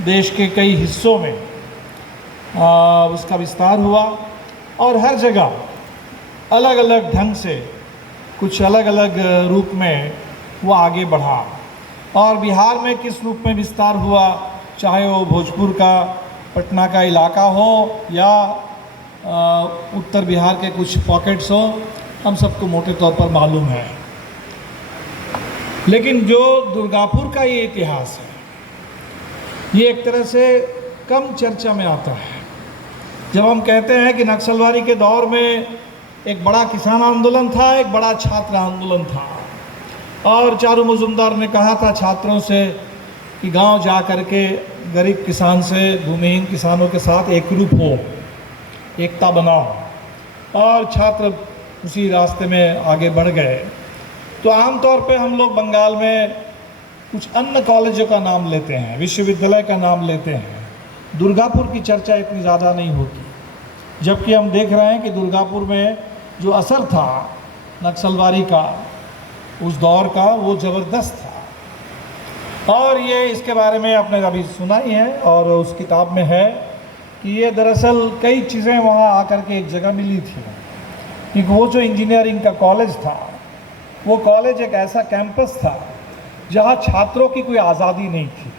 देश के कई हिस्सों में उसका विस्तार हुआ और हर जगह अलग अलग ढंग से कुछ अलग अलग रूप में वो आगे बढ़ा। और बिहार में किस रूप में विस्तार हुआ, चाहे वो भोजपुर का पटना का इलाका हो या उत्तर बिहार के कुछ पॉकेट्स हो, हम सबको मोटे तौर पर मालूम है। लेकिन जो दुर्गापुर का ये इतिहास है, ये एक तरह से कम चर्चा में आता है। जब हम कहते हैं कि नक्सलवादी के दौर में एक बड़ा किसान आंदोलन था, एक बड़ा छात्र आंदोलन था, और चारू मजुमदार ने कहा था छात्रों से कि गांव जा कर के गरीब किसान से भूमिहीन किसानों के साथ एकरूप हो, एकता बनाओ, और छात्र उसी रास्ते में आगे बढ़ गए। तो आमतौर पे हम लोग बंगाल में कुछ अन्य कॉलेजों का नाम लेते हैं, विश्वविद्यालय का नाम लेते हैं, दुर्गापुर की चर्चा इतनी ज़्यादा नहीं होती। जबकि हम देख रहे हैं कि दुर्गापुर में जो असर था नक्सलवादी का उस दौर का, वो ज़बरदस्त था। और ये इसके बारे में आपने अभी सुना ही है और उस किताब में है कि ये दरअसल कई चीज़ें वहाँ आकर के एक जगह मिली थी। कि वो जो इंजीनियरिंग का कॉलेज था, वो कॉलेज एक ऐसा कैंपस था जहाँ छात्रों की कोई आज़ादी नहीं थी।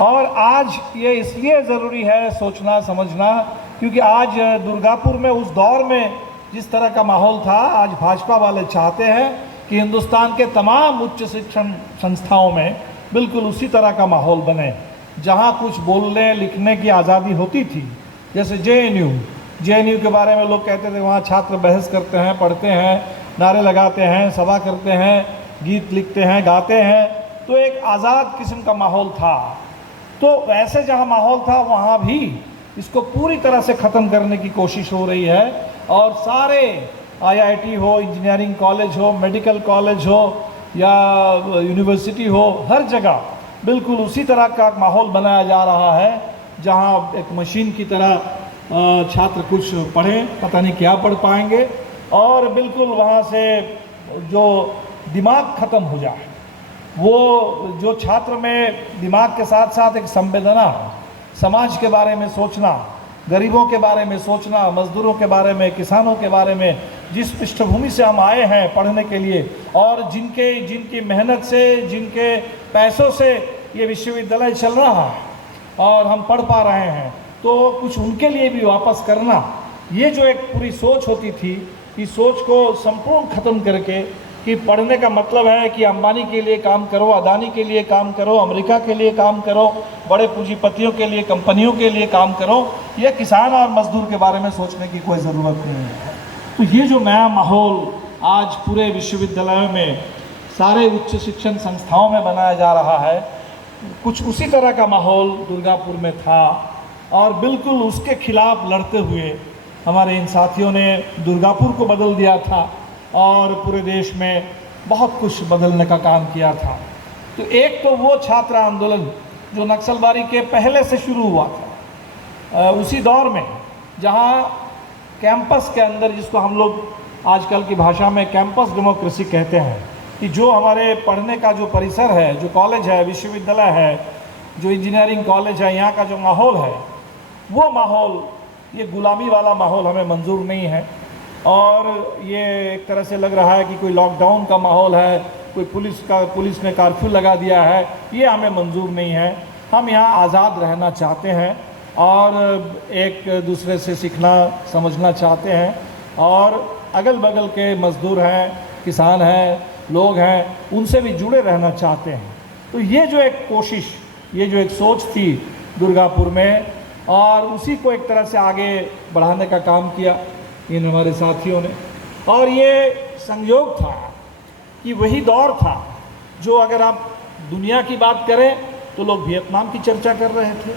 और आज ये इसलिए ज़रूरी है सोचना समझना, क्योंकि आज दुर्गापुर में उस दौर में जिस तरह का माहौल था, आज भाजपा वाले चाहते हैं कि हिंदुस्तान के तमाम उच्च शिक्षण संस्थाओं में बिल्कुल उसी तरह का माहौल बने, जहाँ कुछ बोलने लिखने की आज़ादी होती थी। जैसे जेएनयू के बारे में लोग कहते थे वहाँ छात्र बहस करते हैं, पढ़ते हैं, नारे लगाते हैं, सभा करते हैं, गीत लिखते हैं, गाते हैं, तो एक आज़ाद किस्म का माहौल था। तो वैसे जहाँ माहौल था वहाँ भी इसको पूरी तरह से ख़त्म करने की कोशिश हो रही है। और सारे आईआईटी हो, इंजीनियरिंग कॉलेज हो, मेडिकल कॉलेज हो या यूनिवर्सिटी हो, हर जगह बिल्कुल उसी तरह का माहौल बनाया जा रहा है, जहाँ एक मशीन की तरह छात्र कुछ पढ़ें, पता नहीं क्या पढ़ पाएंगे, और बिल्कुल वहाँ से जो दिमाग ख़त्म हो जाए, वो जो छात्र में दिमाग के साथ साथ एक संवेदना, समाज के बारे में सोचना, गरीबों के बारे में सोचना, मजदूरों के बारे में, किसानों के बारे में, जिस पृष्ठभूमि से हम आए हैं पढ़ने के लिए, और जिनकी मेहनत से, जिनके पैसों से ये विश्वविद्यालय चल रहा है और हम पढ़ पा रहे हैं, तो कुछ उनके लिए भी वापस करना, ये जो एक पूरी सोच होती थी, इस सोच को संपूर्ण ख़त्म करके कि पढ़ने का मतलब है कि अंबानी के लिए काम करो, अदानी के लिए काम करो, अमेरिका के लिए काम करो, बड़े पूंजीपतियों के लिए, कंपनियों के लिए काम करो, यह किसान और मजदूर के बारे में सोचने की कोई ज़रूरत नहीं है। तो ये जो नया माहौल आज पूरे विश्वविद्यालयों में, सारे उच्च शिक्षण संस्थाओं में बनाया जा रहा है, कुछ उसी तरह का माहौल दुर्गापुर में था। और बिल्कुल उसके खिलाफ लड़ते हुए हमारे इन साथियों ने दुर्गापुर को बदल दिया था और पूरे देश में बहुत कुछ बदलने का काम किया था। तो एक तो वो छात्र आंदोलन जो नक्सलबारी के पहले से शुरू हुआ था, उसी दौर में जहाँ कैंपस के अंदर, जिसको हम लोग आजकल की भाषा में कैंपस डेमोक्रेसी कहते हैं, कि जो हमारे पढ़ने का जो परिसर है, जो कॉलेज है, विश्वविद्यालय है, जो इंजीनियरिंग कॉलेज है, यहाँ का जो माहौल है, वो माहौल, ये गुलामी वाला माहौल हमें मंजूर नहीं है। और ये एक तरह से लग रहा है कि कोई लॉकडाउन का माहौल है, कोई पुलिस ने कर्फ्यू लगा दिया है, ये हमें मंजूर नहीं है। हम यहाँ आज़ाद रहना चाहते हैं और एक दूसरे से सीखना समझना चाहते हैं, और अगल बगल के मज़दूर हैं, किसान हैं, लोग हैं, उनसे भी जुड़े रहना चाहते हैं। तो ये जो एक कोशिश, ये जो एक सोच थी दुर्गापुर में, और उसी को एक तरह से आगे बढ़ाने का काम किया इन हमारे साथियों ने। और ये संयोग था कि वही दौर था जो, अगर आप दुनिया की बात करें तो लोग वियतनाम की चर्चा कर रहे थे।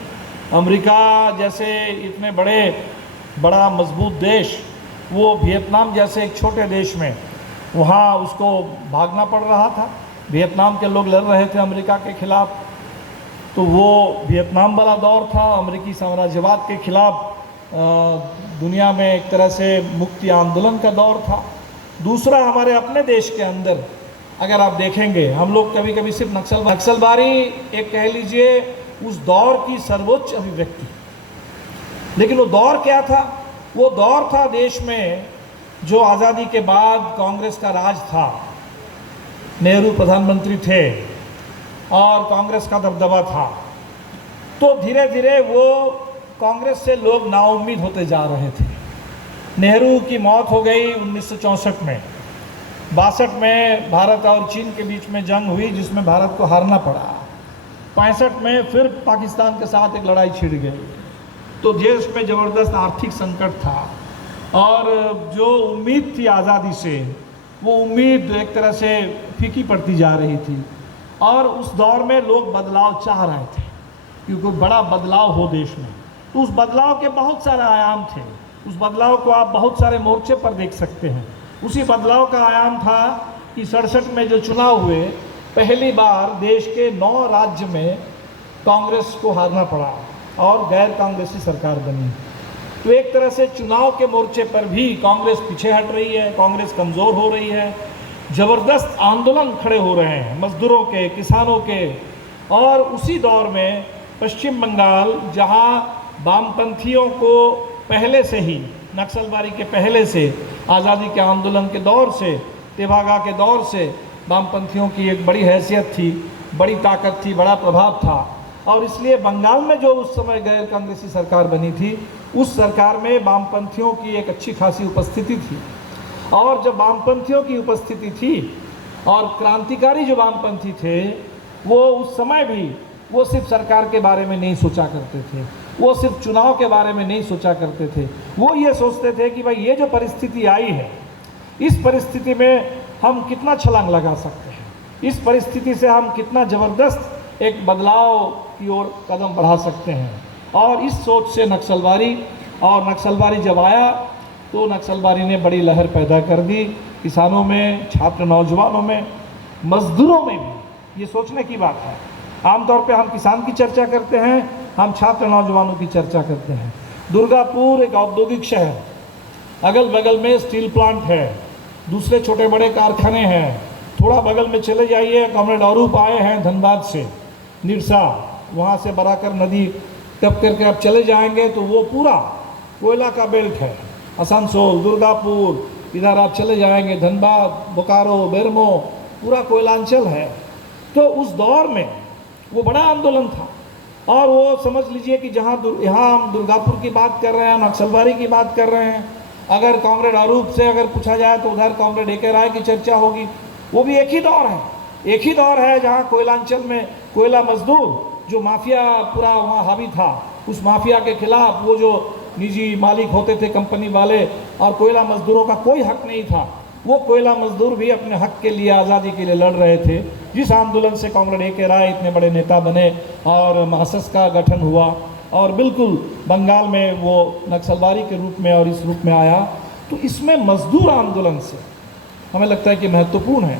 अमेरिका जैसे इतने बड़ा मजबूत देश, वो वियतनाम जैसे एक छोटे देश में, वहाँ उसको भागना पड़ रहा था। वियतनाम के लोग लड़ रहे थे अमेरिका के खिलाफ, तो वो वियतनाम वाला दौर था, अमेरिकी साम्राज्यवाद के खिलाफ दुनिया में एक तरह से मुक्ति आंदोलन का दौर था। दूसरा, हमारे अपने देश के अंदर अगर आप देखेंगे, हम लोग कभी कभी सिर्फ नक्सलबारी एक कह लीजिए उस दौर की सर्वोच्च अभिव्यक्ति। लेकिन वो दौर क्या था? वो दौर था देश में जो आज़ादी के बाद कांग्रेस का राज था, नेहरू प्रधानमंत्री थे और कांग्रेस का दबदबा था। तो धीरे धीरे वो कांग्रेस से लोग नाउम्मीद होते जा रहे थे। नेहरू की मौत हो गई 1964 में। 62 में भारत और चीन के बीच में जंग हुई जिसमें भारत को हारना पड़ा। 65 में फिर पाकिस्तान के साथ एक लड़ाई छिड़ गई। तो देश में ज़बरदस्त आर्थिक संकट था और जो उम्मीद थी आज़ादी से, वो उम्मीद एक तरह से फीकी पड़ती जा रही थी। और उस दौर में लोग बदलाव चाह रहे थे कि कोई बड़ा बदलाव हो देश में। तो उस बदलाव के बहुत सारे आयाम थे। उस बदलाव को आप बहुत सारे मोर्चे पर देख सकते हैं। उसी बदलाव का आयाम था कि 67 में जो चुनाव हुए, पहली बार देश के 9 राज्य में कांग्रेस को हारना पड़ा और गैर कांग्रेसी सरकार बनी। तो एक तरह से चुनाव के मोर्चे पर भी कांग्रेस पीछे हट रही है, कांग्रेस कमज़ोर हो रही है। ज़बरदस्त आंदोलन खड़े हो रहे हैं मजदूरों के, किसानों के। और उसी दौर में पश्चिम बंगाल, जहां वामपंथियों को पहले से ही, नक्सलबारी के पहले से, आज़ादी के आंदोलन के दौर से, तेभागा के दौर से वामपंथियों की एक बड़ी हैसियत थी, बड़ी ताकत थी, बड़ा प्रभाव था। और इसलिए बंगाल में जो उस समय गैर कांग्रेसी सरकार बनी थी, उस सरकार में वामपंथियों की एक अच्छी खासी उपस्थिति थी। और जब वामपंथियों की उपस्थिति थी और क्रांतिकारी जो वामपंथी थे, वो उस समय भी वो सिर्फ सरकार के बारे में नहीं सोचा करते थे, वो सिर्फ चुनाव के बारे में नहीं सोचा करते थे। वो ये सोचते थे कि भाई ये जो परिस्थिति आई है, इस परिस्थिति में हम कितना छलांग लगा सकते हैं, इस परिस्थिति से हम कितना ज़बरदस्त एक बदलाव की ओर कदम बढ़ा सकते हैं। और इस सोच से नक्सलबारी जब आया तो नक्सलबारी ने बड़ी लहर पैदा कर दी, किसानों में, छात्र नौजवानों में, मजदूरों में भी। ये सोचने की बात है। आमतौर पे हम किसान की चर्चा करते हैं, हम छात्र नौजवानों की चर्चा करते हैं। दुर्गापुर एक औद्योगिक शहर, अगल बगल में स्टील प्लांट है, दूसरे छोटे बड़े कारखाने हैं। थोड़ा बगल में चले जाइए, कॉमरेड अरूप आए हैं धनबाद से, निरसा, वहाँ से बराकर नदी टप करके आप चले जाएंगे तो वो पूरा कोयला का बेल्ट है। आसनसोल, दुर्गापुर, इधर आप चले जाएंगे धनबाद, बोकारो, बेरमो, पूरा कोयलांचल है। तो उस दौर में वो बड़ा आंदोलन था। और वो समझ लीजिए कि यहाँ हम दुर्गापुर की बात कर रहे हैं, नक्सलबारी की बात कर रहे हैं। अगर कॉमरेड अरूप से अगर पूछा जाए तो उधर कॉमरेड ए.के. राय की चर्चा होगी। वो भी एक ही दौर है, एक ही दौर है जहाँ कोयलांचल में कोयला मजदूर जो माफिया पूरा वहाँ हावी था, उस माफिया के खिलाफ वो जो निजी मालिक होते थे, कंपनी वाले, और कोयला मजदूरों का कोई हक नहीं था। वो कोयला मजदूर भी अपने हक के लिए, आज़ादी के लिए लड़ रहे थे। जिस आंदोलन से कॉमरेड ए.के. राय इतने बड़े नेता बने और मासस का गठन हुआ और बिल्कुल बंगाल में वो नक्सलबारी के रूप में और इस रूप में आया, तो इसमें मजदूर आंदोलन से हमें लगता है कि महत्वपूर्ण है।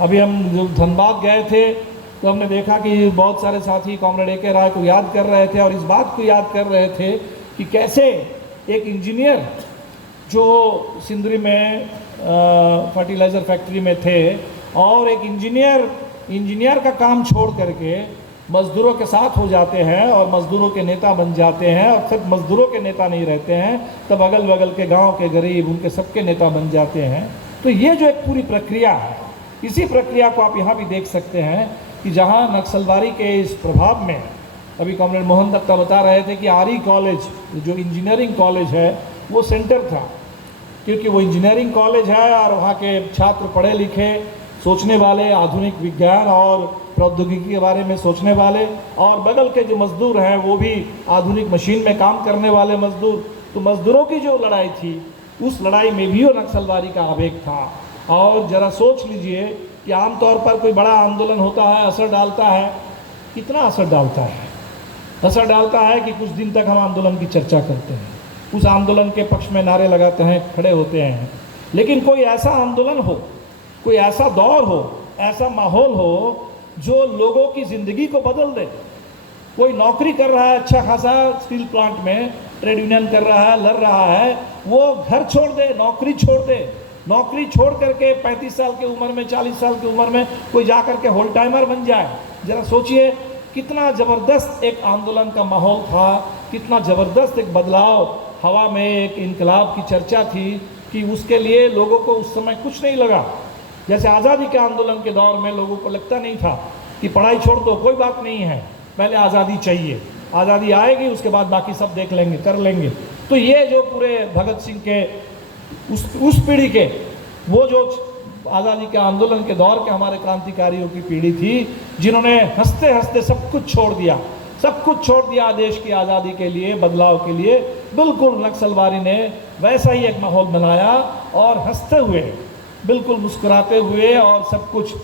अभी हम जब धनबाद गए थे तो हमने देखा कि बहुत सारे साथी कॉमरेड ए.के. राय को याद कर रहे थे और इस बात को याद कर रहे थे कि कैसे एक इंजीनियर जो सिंदरी में फर्टिलाइज़र फैक्ट्री में थे और एक इंजीनियर का काम छोड़ करके मज़दूरों के साथ हो जाते हैं और मज़दूरों के नेता बन जाते हैं। और सिर्फ मज़दूरों के नेता नहीं रहते हैं, तब अगल बगल के गांव के गरीब, उनके सबके नेता बन जाते हैं। तो ये जो एक पूरी प्रक्रिया है, इसी प्रक्रिया को आप यहाँ भी देख सकते हैं कि जहाँ नक्सलबारी के इस प्रभाव में, अभी कॉमरेड मोहन दत्ता बता रहे थे कि आरई कॉलेज जो इंजीनियरिंग कॉलेज है वो सेंटर था, क्योंकि वो इंजीनियरिंग कॉलेज है और वहाँ के छात्र पढ़े लिखे, सोचने वाले, आधुनिक विज्ञान और प्रौद्योगिकी के बारे में सोचने वाले, और बगल के जो मज़दूर हैं वो भी आधुनिक मशीन में काम करने वाले मज़दूर। तो मज़दूरों की जो लड़ाई थी, उस लड़ाई में भी वो नक्सलबारी का आवेग था। और ज़रा सोच लीजिए कि आमतौर पर कोई बड़ा आंदोलन होता है, असर डालता है, कितना असर डालता है? असर डालता है कि कुछ दिन तक हम आंदोलन की चर्चा करते हैं, उस आंदोलन के पक्ष में नारे लगाते हैं, खड़े होते हैं। लेकिन कोई ऐसा आंदोलन हो, कोई ऐसा दौर हो, ऐसा माहौल हो जो लोगों की ज़िंदगी को बदल दे। कोई नौकरी कर रहा है अच्छा खासा स्टील प्लांट में, ट्रेड यूनियन कर रहा है, लड़ रहा है, वो घर छोड़ दे, नौकरी छोड़ दे। नौकरी छोड़ करके 35 साल की उम्र में, 40 साल की उम्र में कोई जा करके होल टाइमर बन जाए। ज़रा सोचिए कितना ज़बरदस्त एक आंदोलन का माहौल था, कितना ज़बरदस्त एक बदलाव हवा में, एक इनकलाब की चर्चा थी कि उसके लिए लोगों को उस समय कुछ नहीं लगा। जैसे आज़ादी के आंदोलन के दौर में लोगों को लगता नहीं था कि पढ़ाई छोड़ दो, कोई बात नहीं है, पहले आज़ादी चाहिए, आज़ादी आएगी उसके बाद बाकी सब देख लेंगे, कर लेंगे। तो ये जो पूरे भगत सिंह के उस पीढ़ी के, वो जो आज़ादी के आंदोलन के दौर के हमारे क्रांतिकारियों की पीढ़ी थी, जिन्होंने हंसते हंसते सब कुछ छोड़ दिया, सब कुछ छोड़ दिया देश की आज़ादी के लिए, बदलाव के लिए। बिल्कुल नक्सलवादी ने वैसा ही एक माहौल बनाया और हंसते हुए, बिल्कुल मुस्कुराते हुए और सब कुछ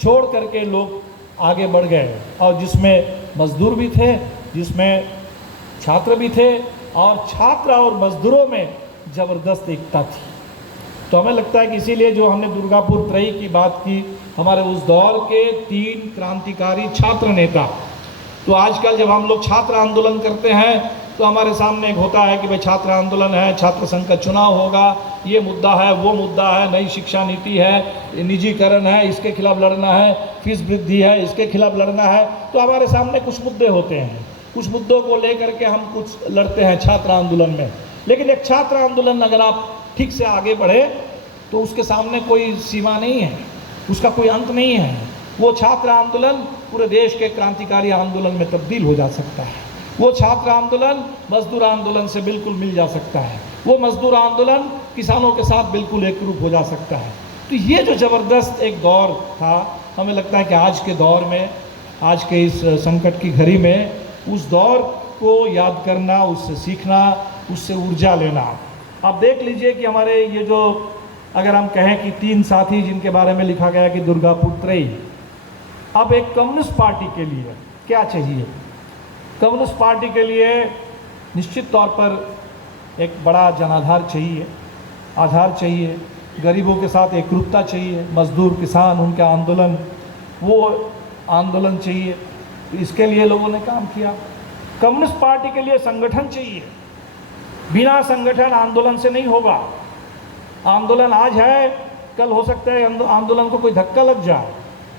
छोड़ करके लोग आगे बढ़ गए, और जिसमें मजदूर भी थे, जिसमें छात्र भी थे, और छात्र और मजदूरों में ज़बरदस्त एकता थी। तो हमें लगता है कि इसीलिए जो हमने दुर्गापुर त्रयी की बात की, हमारे उस दौर के 3 क्रांतिकारी छात्र नेता। तो आजकल जब हम लोग छात्र आंदोलन करते हैं तो हमारे सामने एक होता है कि भाई छात्र आंदोलन है, छात्र संघ का चुनाव होगा, ये मुद्दा है, वो मुद्दा है, नई शिक्षा नीति है, निजीकरण है, इसके खिलाफ लड़ना है, फीस वृद्धि है, इसके खिलाफ लड़ना है। तो हमारे सामने कुछ मुद्दे होते हैं, कुछ मुद्दों को लेकर के हम कुछ लड़ते हैं छात्र आंदोलन में। लेकिन एक छात्र आंदोलन अगर आप ठीक से आगे बढ़े तो उसके सामने कोई सीमा नहीं है, उसका कोई अंत नहीं है। वो छात्र आंदोलन पूरे देश के क्रांतिकारी आंदोलन में तब्दील हो जा सकता है। वो छात्र आंदोलन मजदूर आंदोलन से बिल्कुल मिल जा सकता है। वो मजदूर आंदोलन किसानों के साथ बिल्कुल एकरूप हो जा सकता है। तो ये जो ज़बरदस्त एक दौर था, हमें लगता है कि आज के दौर में, आज के इस संकट की घड़ी में, उस दौर को याद करना, उससे सीखना, उससे ऊर्जा लेना। आप देख लीजिए कि हमारे ये जो, अगर हम कहें कि 3 साथी जिनके बारे में लिखा गया कि दुर्गापुर त्रयी, अब एक कम्युनिस्ट पार्टी के लिए क्या चाहिए? कम्युनिस्ट पार्टी के लिए निश्चित तौर पर एक बड़ा जनाधार चाहिए, आधार चाहिए, गरीबों के साथ एकरूपता चाहिए, मजदूर किसान उनके आंदोलन, वो आंदोलन चाहिए। तो इसके लिए लोगों ने काम किया। कम्युनिस्ट पार्टी के लिए संगठन चाहिए, बिना संगठन आंदोलन से नहीं होगा। आंदोलन आज है, कल हो सकता है आंदोलन को कोई धक्का लग जाए।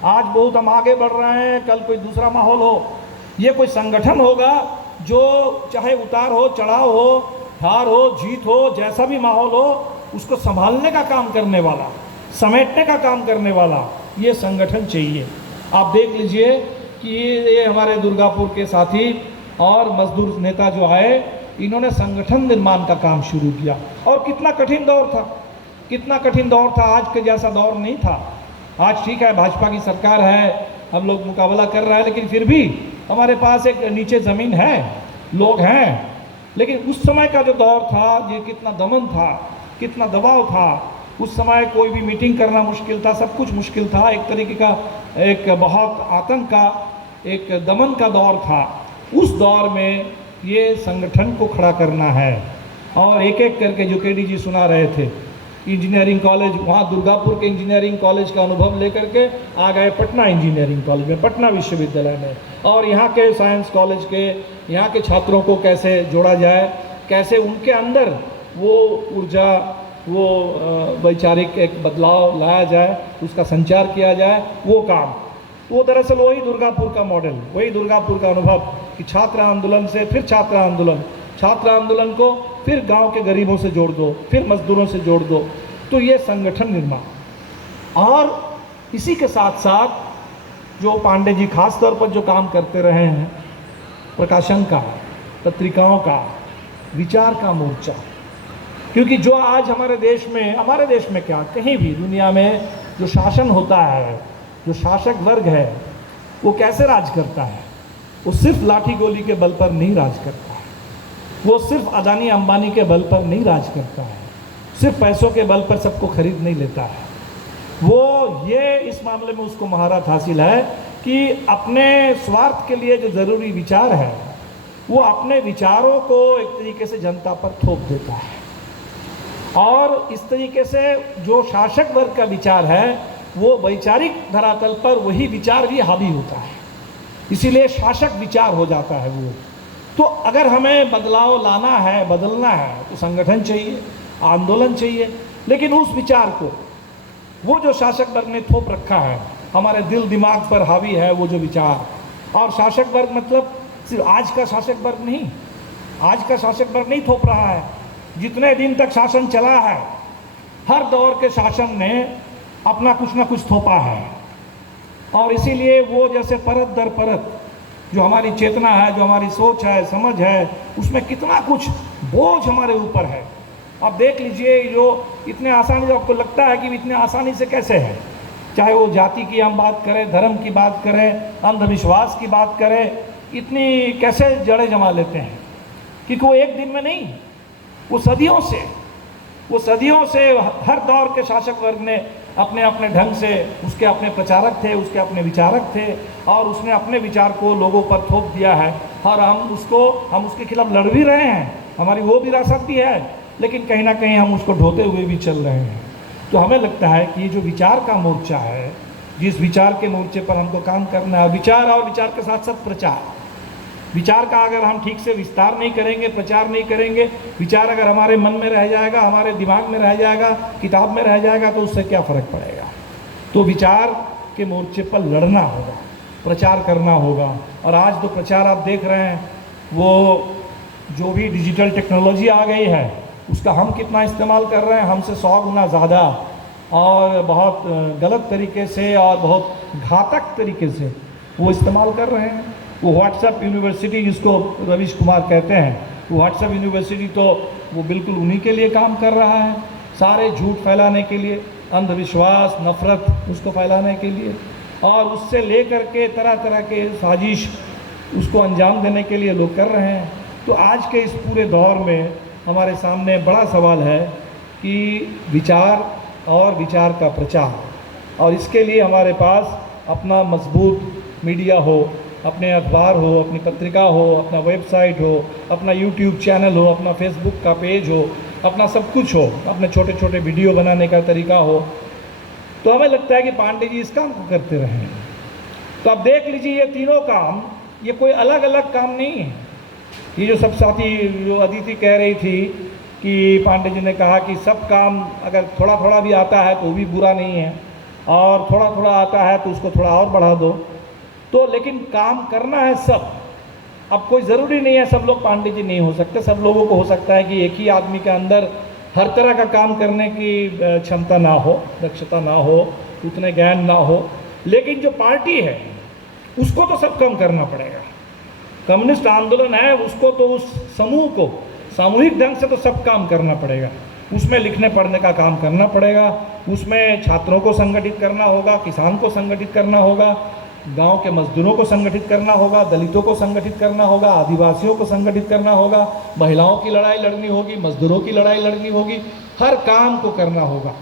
आज बहुत हम आगे बढ़ रहे हैं, कल कोई दूसरा माहौल हो। ये कोई संगठन होगा जो चाहे उतार हो, चढ़ाव हो, हार हो, जीत हो, जैसा भी माहौल हो, उसको संभालने का काम करने वाला, समेटने का काम करने वाला, ये संगठन चाहिए। आप देख लीजिए कि ये हमारे दुर्गापुर के साथी और मजदूर नेता जो आए, इन्होंने संगठन निर्माण का काम शुरू किया। और कितना कठिन दौर था, कितना कठिन दौर था, आज के जैसा दौर नहीं था। आज ठीक है, भाजपा की सरकार है, हम लोग मुकाबला कर रहे हैं, लेकिन फिर भी हमारे पास एक नीचे ज़मीन है, लोग हैं। लेकिन उस समय का जो दौर था, ये कितना दमन था, कितना दबाव था। उस समय कोई भी मीटिंग करना मुश्किल था, सब कुछ मुश्किल था। एक तरीके का एक बहुत आतंक का, एक दमन का दौर था। उस दौर में ये संगठन को खड़ा करना है। और एक एक करके, जो केडी जी सुना रहे थे, इंजीनियरिंग कॉलेज, वहाँ दुर्गापुर के इंजीनियरिंग कॉलेज का अनुभव लेकर के आ गए पटना इंजीनियरिंग कॉलेज में, पटना विश्वविद्यालय में। और यहाँ के साइंस कॉलेज के, यहाँ के छात्रों को कैसे जोड़ा जाए, कैसे उनके अंदर वो ऊर्जा, वो वैचारिक एक बदलाव लाया जाए, उसका संचार किया जाए, वो काम। वो दरअसल वही दुर्गापुर का मॉडल, वही दुर्गापुर का अनुभव कि छात्र आंदोलन से फिर छात्र आंदोलन, छात्र आंदोलन को फिर गांव के गरीबों से जोड़ दो, फिर मजदूरों से जोड़ दो। तो ये संगठन निर्माण। और इसी के साथ साथ जो पांडे जी खास तौर पर जो काम करते रहे हैं, प्रकाशन का, पत्रिकाओं का, विचार का मोर्चा। क्योंकि जो आज हमारे देश में क्या, कहीं भी दुनिया में जो शासन होता है, जो शासक वर्ग है, वो कैसे राज करता है? वो सिर्फ लाठी गोली के बल पर नहीं राज करता है, वो सिर्फ अदानी अंबानी के बल पर नहीं राज करता है, सिर्फ पैसों के बल पर सबको खरीद नहीं लेता है। वो ये इस मामले में उसको महारत हासिल है कि अपने स्वार्थ के लिए जो ज़रूरी विचार है, वो अपने विचारों को एक तरीके से जनता पर थोप देता है। और इस तरीके से जो शासक वर्ग का विचार है, वो वैचारिक धरातल पर वही विचार भी हावी होता है, इसीलिए शासक विचार हो जाता है वो। तो अगर हमें बदलाव लाना है, बदलना है, तो संगठन चाहिए, आंदोलन चाहिए। लेकिन उस विचार को, वो जो शासक वर्ग ने थोप रखा है, हमारे दिल दिमाग पर हावी है वो जो विचार, और शासक वर्ग मतलब सिर्फ आज का शासक वर्ग नहीं, आज का शासक वर्ग नहीं थोप रहा है। जितने दिन तक शासन चला है, हर दौर के शासन ने अपना कुछ ना कुछ थोपा है, और इसीलिए वो जैसे परत दर परत जो हमारी चेतना है, जो हमारी सोच है, समझ है, उसमें कितना कुछ बोझ हमारे ऊपर है। अब देख लीजिए, जो इतने आसानी से आपको लगता है कि इतने आसानी से कैसे है, चाहे वो जाति की हम बात करें, धर्म की बात करें, अंधविश्वास की बात करें, इतनी कैसे जड़ें जमा लेते हैं, क्योंकि वो एक दिन में नहीं, वो सदियों से हर दौर के शासक वर्ग ने अपने अपने ढंग से, उसके अपने प्रचारक थे, उसके अपने विचारक थे, और उसने अपने विचार को लोगों पर थोप दिया है। और हम उसके खिलाफ लड़ भी रहे हैं, हमारी वो विरासत भी है, लेकिन कहीं ना कहीं हम उसको ढोते हुए भी चल रहे हैं। तो हमें लगता है कि ये जो विचार का मोर्चा है, जिस विचार के मोर्चे पर हमको काम करना है, विचार और विचार के साथ साथ प्रचार, विचार का अगर हम ठीक से विस्तार नहीं करेंगे, प्रचार नहीं करेंगे, विचार अगर हमारे मन में रह जाएगा, हमारे दिमाग में रह जाएगा, किताब में रह जाएगा, तो उससे क्या फ़र्क पड़ेगा। तो विचार के मोर्चे पर लड़ना होगा, प्रचार करना होगा। और आज तो प्रचार आप देख रहे हैं, वो जो भी डिजिटल टेक्नोलॉजी आ गई है, उसका हम कितना इस्तेमाल कर रहे हैं, हमसे 100 गुना ज़्यादा, और बहुत गलत तरीके से और बहुत घातक तरीके से वो इस्तेमाल कर रहे हैं। वो व्हाट्सएप यूनिवर्सिटी जिसको रवीश कुमार कहते हैं, वो व्हाट्सएप यूनिवर्सिटी तो वो बिल्कुल उन्हीं के लिए काम कर रहा है, सारे झूठ फैलाने के लिए, अंधविश्वास, नफ़रत उसको फैलाने के लिए, और उससे लेकर के तरह तरह के साजिश उसको अंजाम देने के लिए लोग कर रहे हैं। तो आज के इस पूरे दौर में हमारे सामने बड़ा सवाल है कि विचार और विचार का प्रचार, और इसके लिए हमारे पास अपना मजबूत मीडिया हो, अपने अखबार हो, अपनी पत्रिका हो, अपना वेबसाइट हो, अपना यूट्यूब चैनल हो, अपना फेसबुक का पेज हो, अपना सब कुछ हो, अपने छोटे छोटे वीडियो बनाने का तरीका हो। तो हमें लगता है कि पांडे जी इस काम को करते रहे हैं। तो अब देख लीजिए, ये तीनों काम, ये कोई अलग अलग काम नहीं है। ये जो सब साथी, जो अदिति कह रही थी कि पांडे जी ने कहा कि सब काम अगर थोड़ा थोड़ा भी आता है तो भी बुरा नहीं है, और थोड़ा थोड़ा आता है तो उसको थोड़ा और बढ़ा दो, तो लेकिन काम करना है सब। अब कोई ज़रूरी नहीं है सब लोग पांडे जी नहीं हो सकते, सब लोगों को हो सकता है कि एक ही आदमी के अंदर हर तरह का काम करने की क्षमता ना हो, दक्षता ना हो, उतने ज्ञान ना हो, लेकिन जो पार्टी है उसको तो सब कम करना पड़ेगा। कम्युनिस्ट आंदोलन है, उसको तो उस समूह को सामूहिक ढंग से तो सब काम करना पड़ेगा, उसमें लिखने पढ़ने का काम करना पड़ेगा, उसमें छात्रों को संगठित करना होगा, किसान को संगठित करना होगा, गांव के मजदूरों को संगठित करना होगा, दलितों को संगठित करना होगा, आदिवासियों को संगठित करना होगा, महिलाओं की लड़ाई लड़नी होगी, मजदूरों की लड़ाई लड़नी होगी, हर काम को करना होगा।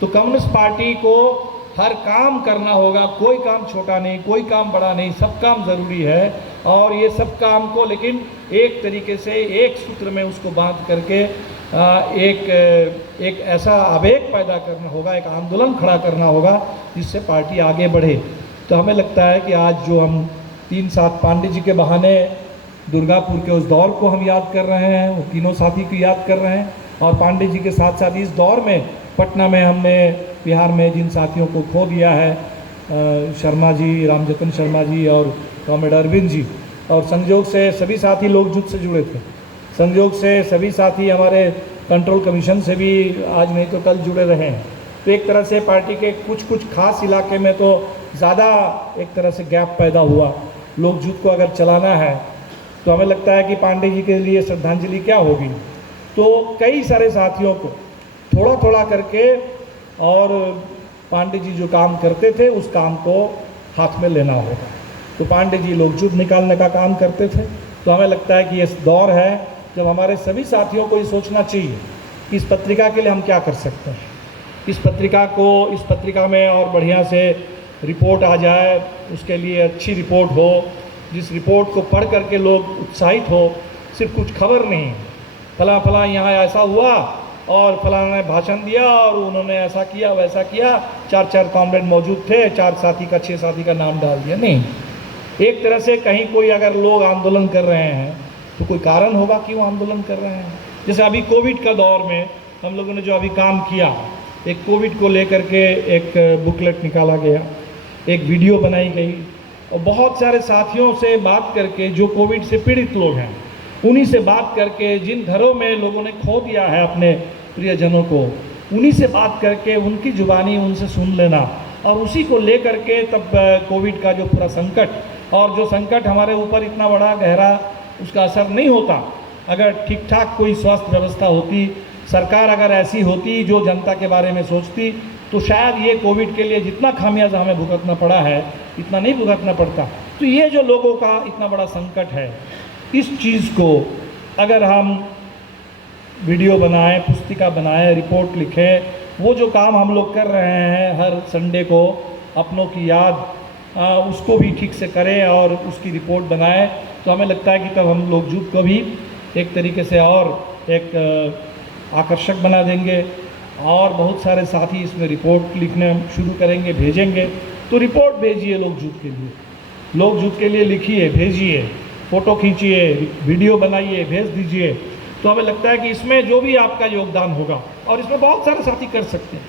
तो कम्युनिस्ट पार्टी को हर काम करना होगा, कोई काम छोटा नहीं, कोई काम बड़ा नहीं, सब काम ज़रूरी है। और ये सब काम को लेकिन एक तरीके से एक सूत्र में उसको बांध करके एक ऐसा आवेग पैदा करना होगा, एक आंदोलन खड़ा करना होगा जिससे पार्टी आगे बढ़े। तो हमें लगता है कि आज जो हम 3-7 पांडे जी के बहाने दुर्गापुर के उस दौर को हम याद कर रहे हैं, वो तीनों साथी को याद कर रहे हैं, और पांडे जी के साथ साथ इस दौर में पटना में हमने बिहार में जिन साथियों को खो दिया है, शर्मा जी, रामजतन शर्मा जी और कॉमरेड अरविंद जी, और संयोग से सभी साथी लोकजुट से जुड़े थे, संयोग से सभी साथी हमारे कंट्रोल कमीशन से भी आज नहीं तो कल जुड़े रहे हैं। तो एक तरह से पार्टी के कुछ खास इलाके में तो ज़्यादा एक तरह से गैप पैदा हुआ। लोकजुट को अगर चलाना है तो हमें लगता है कि पांडे जी के लिए श्रद्धांजलि क्या होगी, तो कई सारे साथियों को थोड़ा थोड़ा करके, और पांडे जी जो काम करते थे उस काम को हाथ में लेना होगा। तो पांडे जी लोकजुट निकालने का काम करते थे। तो हमें लगता है कि ये दौर है जब हमारे सभी साथियों को ये सोचना चाहिए कि इस पत्रिका के लिए हम क्या कर सकते हैं, इस पत्रिका में और बढ़िया से रिपोर्ट आ जाए, उसके लिए अच्छी रिपोर्ट हो, जिस रिपोर्ट को पढ़ करके लोग उत्साहित हो, सिर्फ कुछ खबर नहीं, फला यहाँ ऐसा हुआ और फलाना ने भाषण दिया और उन्होंने ऐसा किया वैसा किया, 4 कॉमरेड मौजूद थे, 4 साथी का 6 साथी का नाम डाल दिया, नहीं। एक तरह से कहीं कोई अगर लोग आंदोलन कर रहे हैं तो कोई कारण होगा क्यों आंदोलन कर रहे हैं। जैसे अभी कोविड का दौर में हम लोगों ने जो अभी काम किया, एक कोविड को लेकर के एक बुकलेट निकाला गया, एक वीडियो बनाई गई, और बहुत सारे साथियों से बात करके, जो कोविड से पीड़ित लोग हैं, उन्हीं से बात करके, जिन घरों में लोगों ने खो दिया है अपने प्रियजनों को, उन्हीं से बात करके, उनकी जुबानी उनसे सुन लेना, और उसी को ले करके तब कोविड का जो पूरा संकट, और जो संकट हमारे ऊपर इतना बड़ा गहरा उसका असर नहीं होता अगर ठीक ठाक कोई स्वास्थ्य व्यवस्था होती, सरकार अगर ऐसी होती जो जनता के बारे में सोचती, तो शायद ये कोविड के लिए जितना खामियाजा हमें भुगतना पड़ा है इतना नहीं भुगतना पड़ता। तो ये जो लोगों का इतना बड़ा संकट है, इस चीज़ को अगर हम वीडियो बनाएं, पुस्तिका बनाएं, रिपोर्ट लिखें, वो जो काम हम लोग कर रहे हैं हर संडे को अपनों की याद, उसको भी ठीक से करें और उसकी रिपोर्ट बनाएं, तो हमें लगता है कि तब हम लोग जुट को भी एक तरीके से और एक आकर्षक बना देंगे, और बहुत सारे साथी इसमें रिपोर्ट लिखने शुरू करेंगे, भेजेंगे। तो रिपोर्ट भेजिए लोग जुट के लिए, लोग जुट के लिए लिखिए, भेजिए, फ़ोटो खींचिए, वीडियो बनाइए, भेज दीजिए। तो हमें लगता है कि इसमें जो भी आपका योगदान होगा, और इसमें बहुत सारे साथी कर सकते हैं,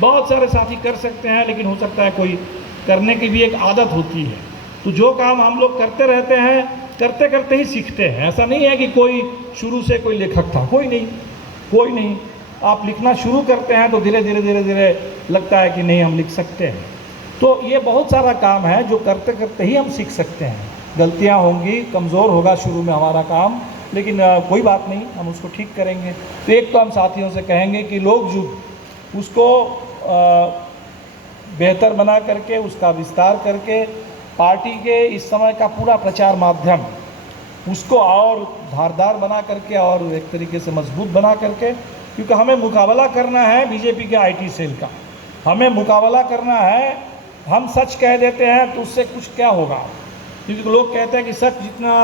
बहुत सारे साथी कर सकते हैं, लेकिन हो सकता है कोई करने की भी एक आदत होती है। तो जो काम हम लोग करते रहते हैं, करते करते ही सीखते हैं। ऐसा नहीं है कि कोई शुरू से कोई लेखक था, कोई नहीं, कोई नहीं। आप लिखना शुरू करते हैं तो धीरे धीरे धीरे धीरे लगता है कि नहीं हम लिख सकते हैं। तो ये बहुत सारा काम है जो करते करते ही हम सीख सकते हैं। गलतियां होंगी, कमज़ोर होगा शुरू में हमारा काम, लेकिन कोई बात नहीं, हम उसको ठीक करेंगे। तो एक तो हम साथियों से कहेंगे कि लोग जुट उसको बेहतर बना करके, उसका विस्तार करके, पार्टी के इस समय का पूरा प्रचार माध्यम उसको और धारदार बना करके और एक तरीके से मजबूत बना करके, क्योंकि हमें मुकाबला करना है बीजेपी के आईटी सेल का, हमें मुकाबला करना है। हम सच कह देते हैं तो उससे कुछ क्या होगा, क्योंकि लोग कहते हैं कि सच जितना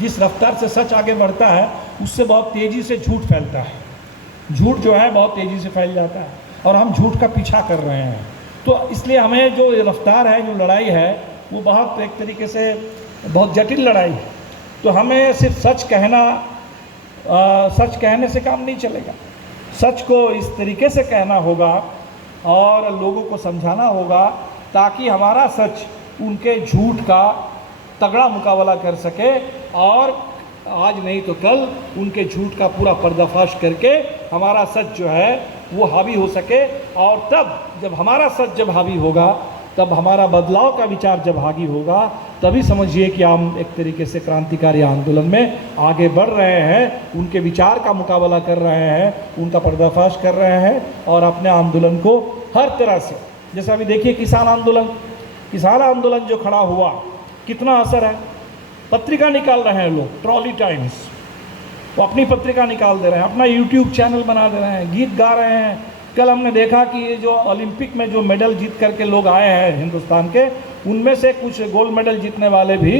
जिस रफ्तार से सच आगे बढ़ता है उससे बहुत तेज़ी से झूठ फैलता है, झूठ जो है बहुत तेज़ी से फैल जाता है, और हम झूठ का पीछा कर रहे हैं। तो इसलिए हमें जो रफ्तार है, जो लड़ाई है, वो बहुत एक तरीके से बहुत जटिल लड़ाई है। तो हमें सिर्फ सच कहना, सच कहने से काम नहीं चलेगा, सच को इस तरीके से कहना होगा और लोगों को समझाना होगा ताकि हमारा सच उनके झूठ का तगड़ा मुकाबला कर सके, और आज नहीं तो कल उनके झूठ का पूरा पर्दाफाश करके हमारा सच जो है वो हावी हो सके। और तब जब हमारा सच जब हावी होगा, तब हमारा बदलाव का विचार जब हावी होगा, तभी समझिए कि हम एक तरीके से क्रांतिकारी आंदोलन में आगे बढ़ रहे हैं, उनके विचार का मुकाबला कर रहे हैं, उनका पर्दाफाश कर रहे हैं, और अपने आंदोलन को हर तरह से, जैसा अभी देखिए किसान आंदोलन जो खड़ा हुआ, कितना असर है। पत्रिका निकाल रहे हैं लोग, ट्रॉली टाइम्स, वो अपनी पत्रिका निकाल दे रहे हैं, अपना यूट्यूब चैनल बना दे रहे हैं, गीत गा रहे हैं। कल हमने देखा कि ये जो ओलंपिक में जो मेडल जीत करके लोग आए हैं हिंदुस्तान के, उनमें से कुछ गोल्ड मेडल जीतने वाले भी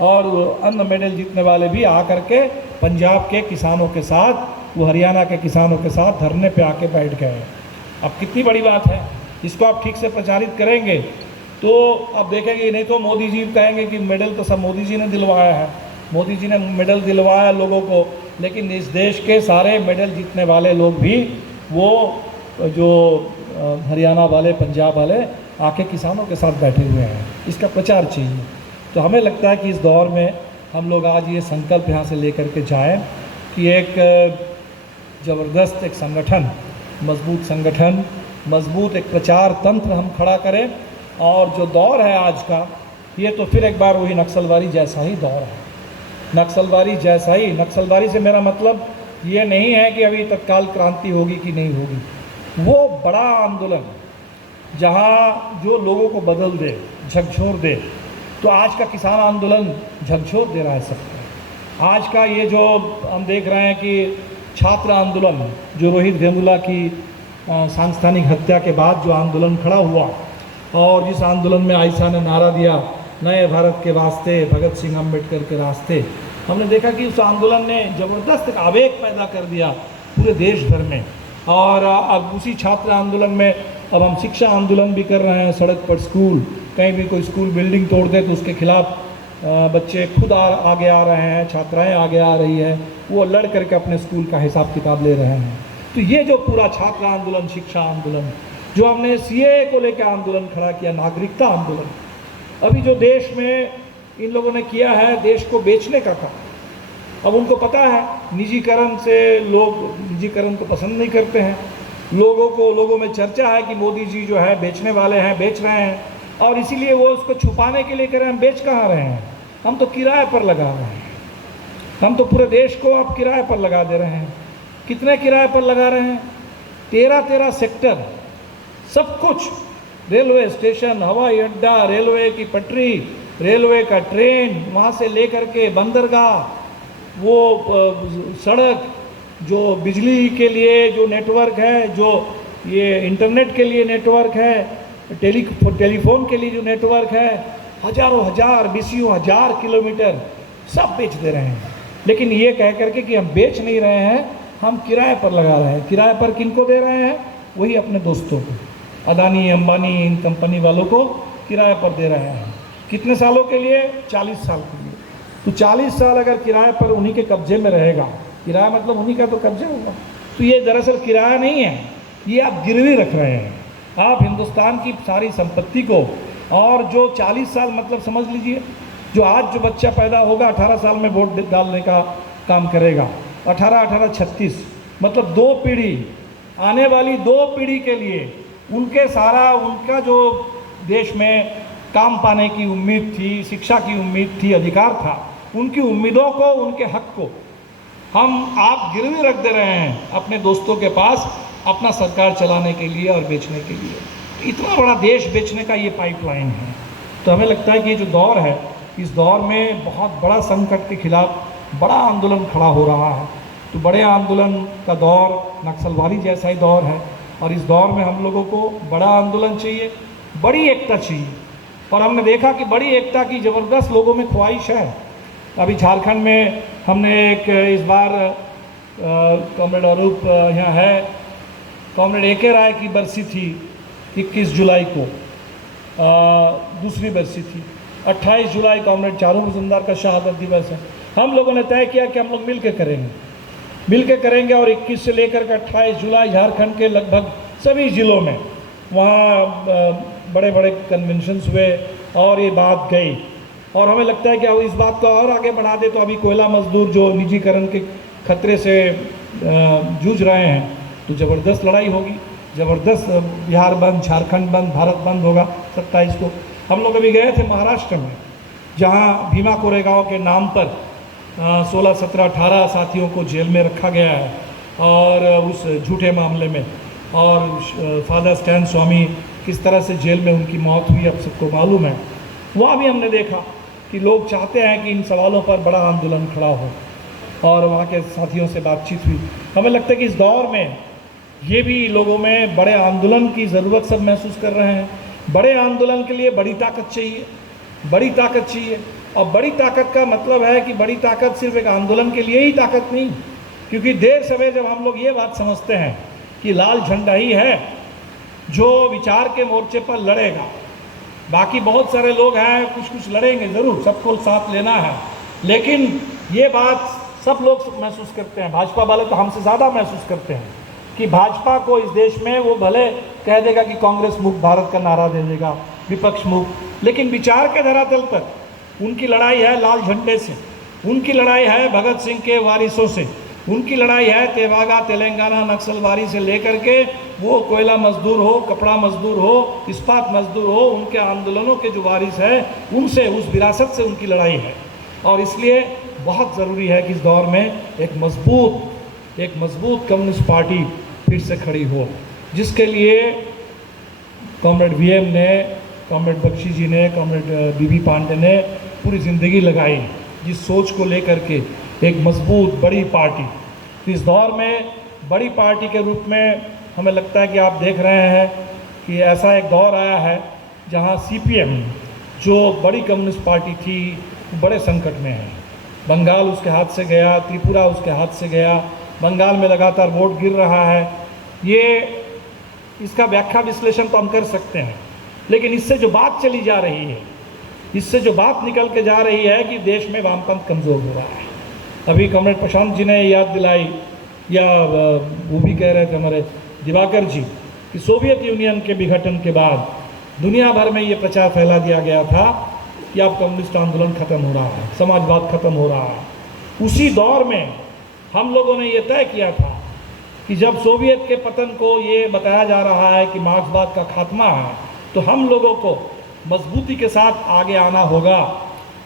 और अन्य मेडल जीतने वाले भी आ करके पंजाब के किसानों के साथ, वो हरियाणा के किसानों के साथ धरने पे आके बैठ गए। अब कितनी बड़ी बात है, इसको आप ठीक से प्रचारित करेंगे तो अब देखेंगे। नहीं तो मोदी जी कहेंगे कि मेडल तो सब मोदी जी ने दिलवाया है, मोदी जी ने मेडल दिलवाया लोगों को, लेकिन इस देश के सारे मेडल जीतने वाले लोग भी वो जो हरियाणा वाले, पंजाब वाले आके किसानों के साथ बैठे हुए हैं। इसका प्रचार चाहिए। तो हमें लगता है कि इस दौर में हम लोग आज ये संकल्प यहाँ से लेकर के जाएं कि एक ज़बरदस्त एक संगठन, मजबूत संगठन, मजबूत एक प्रचार तंत्र हम खड़ा करें। और जो दौर है आज का, ये तो फिर एक बार वही नक्सलवादी जैसा ही दौर है, नक्सलवादी जैसा ही। नक्सलवादी से मेरा मतलब ये नहीं है कि अभी तत्काल क्रांति होगी कि नहीं होगी, वो बड़ा आंदोलन जहाँ जो लोगों को बदल दे, झकझोर दे। तो आज का किसान आंदोलन झकझोर दे रहा है सबको। आज का ये जो हम देख रहे हैं कि छात्र आंदोलन, जो रोहित वेमुला की सांस्थानिक हत्या के बाद जो आंदोलन खड़ा हुआ, और जिस आंदोलन में आयशा ने नारा दिया नए भारत के वास्ते, भगत सिंह अम्बेडकर के रास्ते, हमने देखा कि उस आंदोलन ने ज़बरदस्त आवेग पैदा कर दिया पूरे देश भर में। और अब उसी छात्र आंदोलन में अब हम शिक्षा आंदोलन भी कर रहे हैं। सड़क पर स्कूल, कहीं भी कोई स्कूल बिल्डिंग तोड़ दे तो उसके खिलाफ बच्चे खुद आगे आ रहे हैं, छात्राएं आगे आ रही है, वो लड़ करके अपने स्कूल का हिसाब किताब ले रहे हैं। तो ये जो पूरा छात्र आंदोलन, शिक्षा आंदोलन, जो हमने सीए को लेकर आंदोलन खड़ा किया, नागरिकता आंदोलन, अभी जो देश में इन लोगों ने किया है, देश को बेचने का काम। अब उनको पता है निजीकरण से लोग निजीकरण को पसंद नहीं करते हैं, लोगों में चर्चा है कि मोदी जी जो है बेचने वाले हैं, बेच रहे हैं, और इसीलिए वो उसको छुपाने के लिए कह रहे हैं हम बेच कहाँ रहे हैं, हम तो किराए पर लगा रहे हैं, हम तो पूरे देश को अब किराए पर लगा दे रहे हैं। कितने किराए पर लगा रहे हैं? 13 सेक्टर, सब कुछ, रेलवे स्टेशन, हवाई अड्डा, रेलवे की पटरी, रेलवे का ट्रेन, वहाँ से लेकर के बंदरगाह, वो सड़क, जो बिजली के लिए जो नेटवर्क है, जो ये इंटरनेट के लिए नेटवर्क है, टेलीफोन के लिए जो नेटवर्क है, हजारों हजार, बीसियों हजार किलोमीटर सब बेच दे रहे हैं। लेकिन ये कह करके कि हम बेच नहीं रहे हैं, हम किराए पर लगा रहे हैं। किराए पर किनको दे रहे हैं? वही अपने दोस्तों को, अदानी, अंबानी, इन कंपनी वालों को किराए पर दे रहे हैं। कितने सालों के लिए? 40 साल के लिए। तो 40 साल अगर किराए पर उन्हीं के कब्जे में रहेगा, किराया मतलब उन्हीं का तो कब्जे होगा, तो ये दरअसल किराया नहीं है, ये आप गिरवी रख रहे हैं। आप हिंदुस्तान की सारी संपत्ति को, और जो 40 साल मतलब समझ लीजिए, जो आज जो बच्चा पैदा होगा 18 साल में वोट डालने का काम करेगा, 18 36, मतलब 2 पीढ़ी, आने वाली 2 पीढ़ी के लिए उनके सारा, उनका जो देश में काम पाने की उम्मीद थी, शिक्षा की उम्मीद थी, अधिकार था, उनकी उम्मीदों को, उनके हक को आप गिरवी रख दे रहे हैं अपने दोस्तों के पास, अपना सरकार चलाने के लिए और बेचने के लिए। इतना बड़ा देश बेचने का ये पाइपलाइन है। तो हमें लगता है कि ये जो दौर है, इस दौर में बहुत बड़ा संकट के खिलाफ बड़ा आंदोलन खड़ा हो रहा है। तो बड़े आंदोलन का दौर नक्सलवादी जैसा ही दौर है, और इस दौर में हम लोगों को बड़ा आंदोलन चाहिए, बड़ी एकता चाहिए। और हमने देखा कि बड़ी एकता की ज़बरदस्त लोगों में ख्वाहिश है। अभी झारखंड में हमने एक इस बार कॉमरेड अरूप यहाँ है, कॉमरेड ए.के. राय की बरसी थी 21 जुलाई को, दूसरी बरसी थी। 28 जुलाई कॉमरेड चारू मजुमदार का शहादत दिवस है। हम लोगों ने तय किया कि हम लोग मिल के करेंगे, और 21 से लेकर के 28 जुलाई झारखंड के लगभग सभी ज़िलों में वहाँ बड़े बड़े कन्वेंशंस हुए, और ये बात गई। और हमें लगता है कि अब इस बात को और आगे बढ़ा दे, तो अभी कोयला मजदूर जो निजीकरण के खतरे से जूझ रहे हैं, तो ज़बरदस्त लड़ाई होगी, ज़बरदस्त बिहार बंद, झारखंड बंद, भारत बंद होगा 27 को। हम लोग अभी गए थे महाराष्ट्र में, जहाँ भीमा कोरेगांव के नाम पर 16, 17, 18 साथियों को जेल में रखा गया है, और उस झूठे मामले में, और फादर स्टैन स्वामी किस तरह से जेल में उनकी मौत हुई, अब सबको मालूम है। वहाँ भी हमने देखा कि लोग चाहते हैं कि इन सवालों पर बड़ा आंदोलन खड़ा हो, और वहाँ के साथियों से बातचीत हुई। हमें लगता है कि इस दौर में ये भी लोगों में बड़े आंदोलन की ज़रूरत सब महसूस कर रहे हैं। बड़े आंदोलन के लिए बड़ी ताकत चाहिए, बड़ी ताकत चाहिए। और बड़ी ताकत का मतलब है कि बड़ी ताकत सिर्फ एक आंदोलन के लिए ही ताकत नहीं, क्योंकि देर सवेर जब हम लोग ये बात समझते हैं कि लाल झंडा ही है जो विचार के मोर्चे पर लड़ेगा, बाकी बहुत सारे लोग हैं कुछ लड़ेंगे ज़रूर, सबको साथ लेना है, लेकिन ये बात सब लोग महसूस करते हैं। भाजपा वाले तो हमसे ज़्यादा महसूस करते हैं कि भाजपा को इस देश में, वो भले कह देगा कि कांग्रेस मुक्त भारत का नारा दे देगा, विपक्ष मुक्त, लेकिन विचार के धरातल पर उनकी लड़ाई है लाल झंडे से, उनकी लड़ाई है भगत सिंह के वारिसों से, उनकी लड़ाई है तेवागा तेलंगाना नक्सलवादी से लेकर के वो कोयला मजदूर हो, कपड़ा मजदूर हो, इस्पात मजदूर हो, उनके आंदोलनों के जो वारिस है उनसे, उस विरासत से उनकी लड़ाई है। और इसलिए बहुत ज़रूरी है कि इस दौर में एक मजबूत कम्युनिस्ट पार्टी फिर से खड़ी हो, जिसके लिए कॉमरेड वीएम ने, कॉमरेड बख्शी जी ने, कॉमरेड बीबी पांडे ने पूरी ज़िंदगी लगाई, जिस सोच को लेकर के एक मजबूत बड़ी पार्टी। इस दौर में बड़ी पार्टी के रूप में हमें लगता है कि आप देख रहे हैं कि ऐसा एक दौर आया है जहां सीपीएम जो बड़ी कम्युनिस्ट पार्टी थी बड़े संकट में है। बंगाल उसके हाथ से गया, त्रिपुरा उसके हाथ से गया, बंगाल में लगातार वोट गिर रहा है। ये इसका व्याख्या विश्लेषण तो हम कर सकते हैं, लेकिन इससे जो बात चली जा रही है, इससे जो बात निकल के जा रही है कि देश में वामपंथ कमज़ोर हो रहा है। अभी कॉमरेड प्रशांत जी ने याद दिलाई, या वो भी कह रहे थे हमारे दिवाकर जी, कि सोवियत यूनियन के विघटन के बाद दुनिया भर में ये प्रचार फैला दिया गया था कि अब कम्युनिस्ट आंदोलन खत्म हो रहा है, समाजवाद खत्म हो रहा है। उसी दौर में हम लोगों ने ये तय किया था कि जब सोवियत के पतन को ये बताया जा रहा है कि मार्क्सवाद का खात्मा है, तो हम लोगों को मजबूती के साथ आगे आना होगा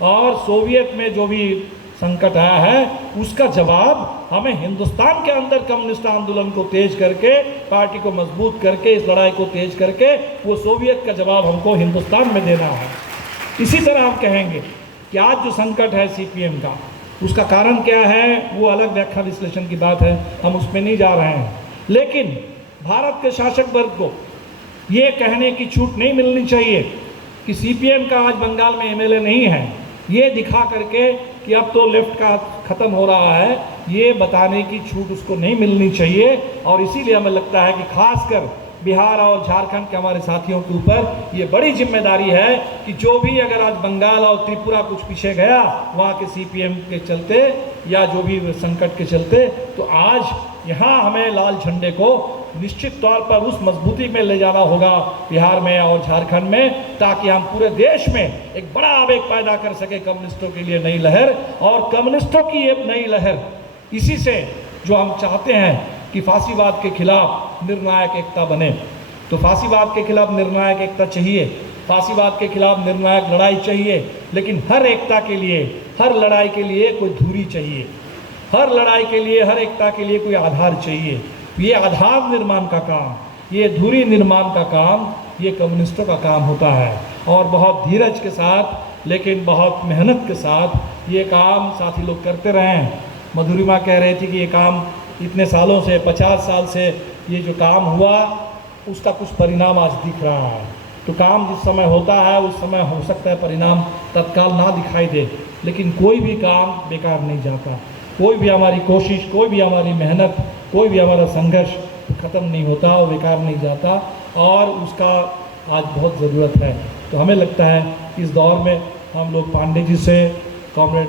और सोवियत में जो भी संकट आया है उसका जवाब हमें हिंदुस्तान के अंदर कम्युनिस्ट आंदोलन को तेज करके, पार्टी को मजबूत करके, इस लड़ाई को तेज करके वो सोवियत का जवाब हमको हिंदुस्तान में देना है। इसी तरह हम कहेंगे कि आज जो संकट है सीपीएम का, उसका कारण क्या है वो अलग व्याख्या विश्लेषण की बात है, हम उसमें नहीं जा रहे हैं। लेकिन भारत के शासक वर्ग को ये कहने की छूट नहीं मिलनी चाहिए कि सीपीएम का आज बंगाल में एमएलए नहीं है, ये दिखा करके कि अब तो लेफ्ट का ख़त्म हो रहा है, ये बताने की छूट उसको नहीं मिलनी चाहिए। और इसीलिए हमें लगता है कि खासकर बिहार और झारखंड के हमारे साथियों के ऊपर ये बड़ी जिम्मेदारी है कि जो भी अगर आज बंगाल और त्रिपुरा कुछ पीछे गया वहाँ के सीपीएम के चलते या जो भी संकट के चलते, तो आज यहाँ हमें लाल झंडे को निश्चित तौर पर उस मजबूती में ले जाना होगा बिहार में और झारखंड में, ताकि हम पूरे देश में एक बड़ा आवेग पैदा कर सके कम्युनिस्टों के लिए नई लहर। और कम्युनिस्टों की ये नई लहर, इसी से जो हम चाहते हैं कि फांसीवाद के खिलाफ निर्णायक एकता बने, तो फांसीवाद के खिलाफ निर्णायक एकता चाहिए, फांसीवाद के खिलाफ निर्णायक लड़ाई चाहिए। लेकिन हर एकता के लिए, हर लड़ाई के लिए कोई धुरी चाहिए, हर लड़ाई के लिए, हर एकता के लिए कोई आधार चाहिए। ये आधार निर्माण का काम, ये धुरी निर्माण का काम, ये कम्युनिस्टों का काम होता है। और बहुत धीरज के साथ, लेकिन बहुत मेहनत के साथ ये काम साथी लोग करते रहे हैं। मधुरिमा कह रही थी कि ये काम इतने सालों से, 50 साल से ये जो काम हुआ उसका कुछ परिणाम आज दिख रहा है। तो काम जिस समय होता है उस समय हो सकता है परिणाम तत्काल ना दिखाई दे, लेकिन कोई भी काम बेकार नहीं जाता, कोई भी हमारी कोशिश, कोई भी हमारी मेहनत, कोई भी हमारा संघर्ष ख़त्म नहीं होता, वो बेकार नहीं जाता और उसका आज बहुत ज़रूरत है। तो हमें लगता है इस दौर में हम लोग पांडे जी से, कॉमरेड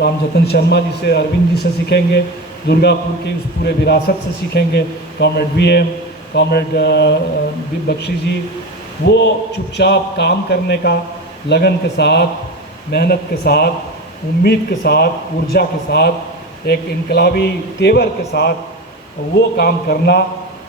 रामजतन शर्मा जी से, अरविंद जी से सीखेंगे, दुर्गापुर की उस पूरे विरासत से सीखेंगे, कॉमरेड वीएम, कॉमरेड बख्शी जी। वो चुपचाप काम करने का लगन के साथ, मेहनत के साथ, उम्मीद के साथ, ऊर्जा के साथ, एक इनकलाबी तेवर के साथ वो काम करना।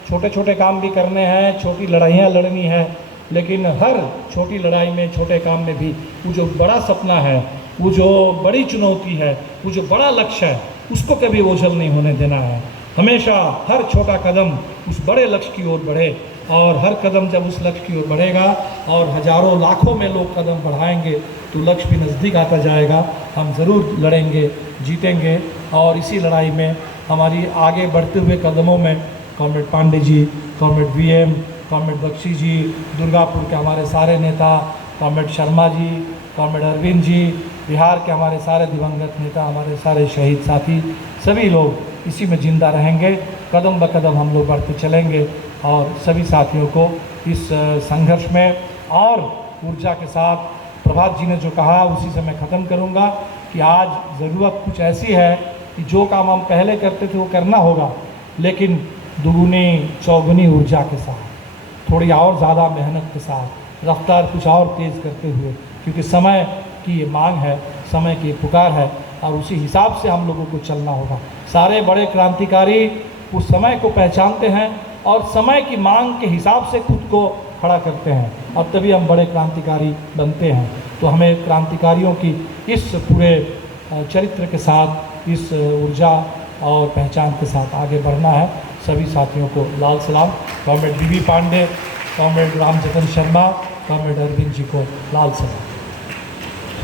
छोटे छोटे काम भी करने हैं, छोटी लड़ाइयाँ लड़नी है, लेकिन हर छोटी लड़ाई में, छोटे काम में भी वो जो बड़ा सपना है, वो जो बड़ी चुनौती है, वो जो बड़ा लक्ष्य है, उसको कभी ओझल नहीं होने देना है। हमेशा हर छोटा कदम उस बड़े लक्ष्य की ओर बढ़े और हर कदम जब उस लक्ष्य की ओर बढ़ेगा और हजारों लाखों में लोग कदम बढ़ाएंगे तो लक्ष्य भी नज़दीक आता जाएगा। हम ज़रूर लड़ेंगे, जीतेंगे और इसी लड़ाई में हमारी आगे बढ़ते हुए कदमों में comrade Pandey ji, comrade VM, comrade Bakshi जी, दुर्गापुर के हमारे सारे नेता, कॉमरेड शर्मा जी, कॉमरेड अरविंद जी, बिहार के हमारे सारे दिवंगत नेता, हमारे सारे शहीद साथी, सभी लोग इसी में जिंदा रहेंगे। कदम ब कदम हम लोग बढ़ते चलेंगे और सभी साथियों को इस संघर्ष में और ऊर्जा के साथ, प्रभात जी ने जो कहा उसी से मैं ख़त्म करूँगा कि आज ज़रूरत कुछ ऐसी है कि जो काम हम पहले करते थे वो करना होगा, लेकिन दुगुनी चौगुनी ऊर्जा के साथ, थोड़ी और ज़्यादा मेहनत के साथ, रफ्तार कुछ और तेज़ करते हुए, क्योंकि समय की ये मांग है, समय की पुकार है और उसी हिसाब से हम लोगों को चलना होगा। सारे बड़े क्रांतिकारी उस समय को पहचानते हैं और समय की मांग के हिसाब से खुद को खड़ा करते हैं, और तभी हम बड़े क्रांतिकारी बनते हैं। तो हमें क्रांतिकारियों की इस पूरे चरित्र के साथ, इस ऊर्जा और पहचान के साथ आगे बढ़ना है। सभी साथियों को लाल सलाम। कॉमरेड बीबी पांडे, कॉमरेड रामजतन शर्मा, कॉमरेड अरविंद जी को लाल सलाम।